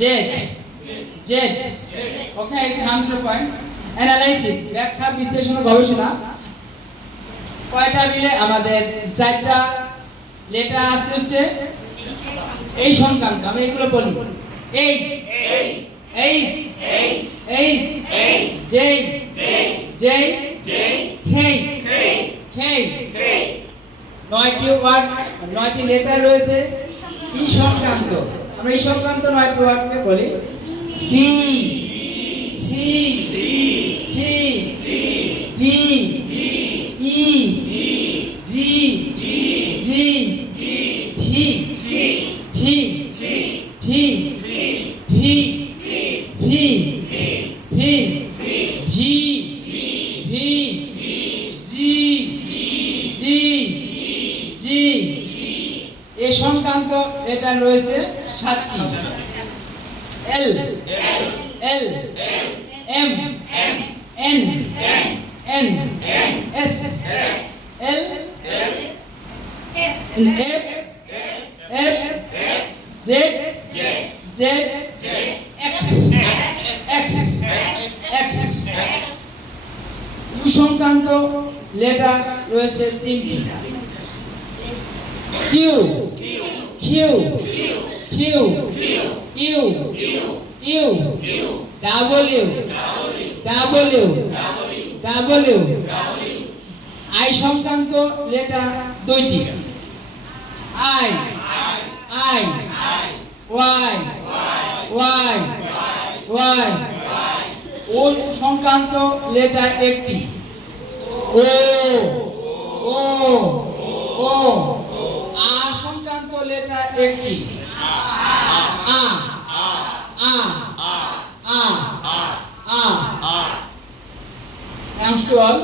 Z Z okay come to point analysis ব্যাখ্যা বিশ্লেষণ ও গবেষণা কয়টা মিলে আমাদের চারটা লেটার আছে হচ্ছে এই সংক্রান্ত আমি এগুলো বলি এই এইচ এইচ জে জে খেই খেই নয়টি ওয়ার্ড নয়টি লেটার রয়েছে ই সংক্রান্ত আমরা এই সংক্রান্ত নয়টি ওয়ার্ডকে বলি B C C D E G G T T T V V V V V G G G এই সংক্রান্ত এটা রয়েছে সাতটি L L M N N S L F F Z Z X X X U সংক্রান্ত letter রয়েছে তিনটি Q Q Q U U W W W I সংক্রান্ত letter দুইটি I I Y Y Y O সংক্রান্ত letter একটি ও ও ও আ সংক্রান্ত letter একটি আ আ আ আ thanks to all.